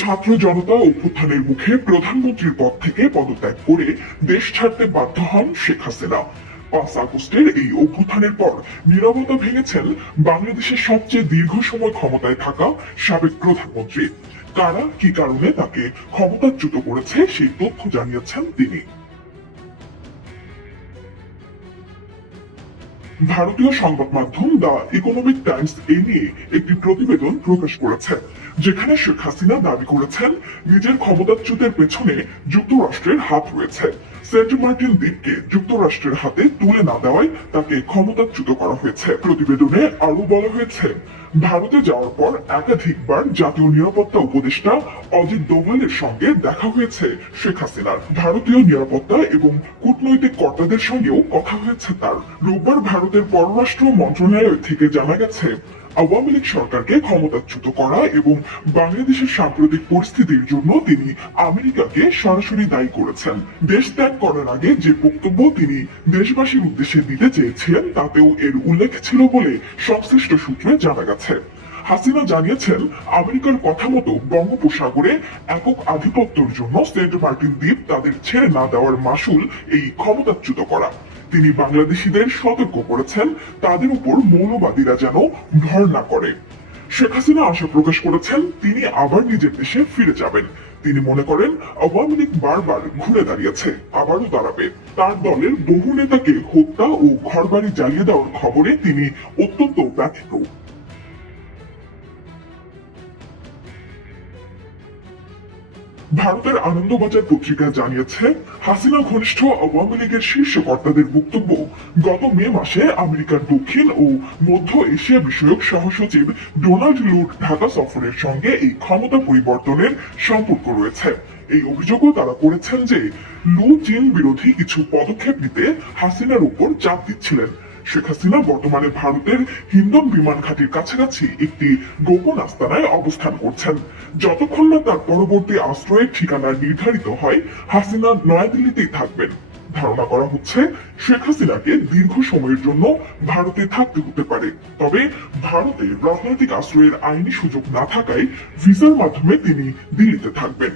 ছাত্র জনতা অভ্যুত্থানের মুখে প্রধানমন্ত্রীর পদ থেকে পদত্যাগ করে দেশ ছাড়তে বাধ্য হন শেখ হাসিনা। 5 আগস্টের এই অভ্যুত্থানের পর নীরবতা ভেঙেছেন বাংলাদেশের সবচেয়ে দীর্ঘ সময় ক্ষমতায় থাকা সাবেক প্রধানমন্ত্রী। কারা কি কারণে তাকে ক্ষমতাচ্যুত করেছে সেই তথ্য জানিয়েছেন তিনি। ভারতীয় সংবাদ মাধ্যম দ্য ইকোনমিক টাইমস এ নিয়ে একটি প্রতিবেদন প্রকাশ করেছে, যেখানে শেখ হাসিনা দাবি করেছেন নিজের ক্ষমতাচ্যুতের পেছনে যুক্তরাষ্ট্রের হাত রয়েছে। সেন্ট মার্টিন দ্বীপকে যুক্তরাষ্ট্রের হাতে তুলে না দেওয়ায় তাকে ক্ষমতাচ্যুত করা হয়েছে। প্রতিবেদনে আরো বলা হয়েছে, ভারতে যাওয়ার পর একাধিকবার জাতীয় নিরাপত্তা উপদেষ্টা অজিত দোভালের সঙ্গে দেখা হয়েছে শেখ হাসিনার। ভারতীয় নিরাপত্তা এবং কূটনৈতিক কর্তাদের সঙ্গেও কথা হয়েছে তার। রোববার ভারতের পররাষ্ট্র মন্ত্রণালয় থেকে জানা গেছে, আওয়ামী লীগ সরকারকে ক্ষমতাচ্যুত করা এবং বাংলাদেশের সাম্প্রতিক পরিস্থিতির জন্য তিনি আমেরিকাকে সরাসরি দায়ী করেছেন। দেশ ত্যাগ করার আগে যে বক্তব্য তিনি দেশবাসীর উদ্দেশ্যে দিতে চেয়েছিলেন তাতেও এর উল্লেখ ছিল বলে সংশ্লিষ্ট সূত্রে জানা গেছে। হাসিনা জানিয়েছেন, আমেরিকার কথা মতো বঙ্গোপসাগরে একক আধিপত্যের জন্য সেন্ট মার্টিন দ্বীপ তাদের ছেড়ে না দেওয়ার মাসুল এই ক্ষমতাচ্যুত করা। তিনি বাংলাদেশিদের সতর্ক করেছেন তাদের উপর মৌলবাদীরা যেন ভর না করে। শেখ হাসিনা আশা প্রকাশ করেছেন তিনি আবার নিজের দেশে ফিরে যাবেন। তিনি মনে করেন আওয়ামী লীগ বারবার ঘুরে দাঁড়িয়েছে, আবারও দাঁড়াবে। তার দলের বহু নেতাকে হত্যা ও ঘরবাড়ি জ্বালিয়ে দেওয়ার খবরে তিনি অত্যন্ত ব্যথিত। ভারতের আনন্দবাজার পত্রিকা জানিয়েছে, হাসিনা ঘনিষ্ঠ আওয়ামী লীগের শীর্ষ কর্তাদের বক্তব্য, গত মে মাসে আমেরিকার দক্ষিণ ও মধ্য এশিয়া বিষয়ক সহসচিব ডোনাল্ড লুট ঢাকা সফরের সঙ্গে এই ক্ষমতা পরিবর্তনের সম্পর্ক রয়েছে। এই অভিযোগও তারা করেছেন যে লু চীন বিরোধী কিছু পদক্ষেপ নিতে হাসিনার উপর চাপ দিচ্ছিলেন। শেখ হাসিনা বর্তমানে ভারতের হিন্ডন বিমান ঘাঁটির কাছাকাছি একটি গোপন আস্তানায় অবস্থান করছেন। যতক্ষণ না তার পরবর্তী আশ্রয়ের ঠিকানা নির্ধারিত হয়, হাসিনা নয়াদিল্লিতেই থাকবেন। ধারণা করা হচ্ছে শেখ হাসিনাকে দীর্ঘ সময়ের জন্য ভারতে থাকতে হতে পারে। তবে ভারতে রাজনৈতিক আশ্রয়ের আইনি সুযোগ না থাকায় ভিসার মাধ্যমে তিনি দিল্লিতে থাকবেন।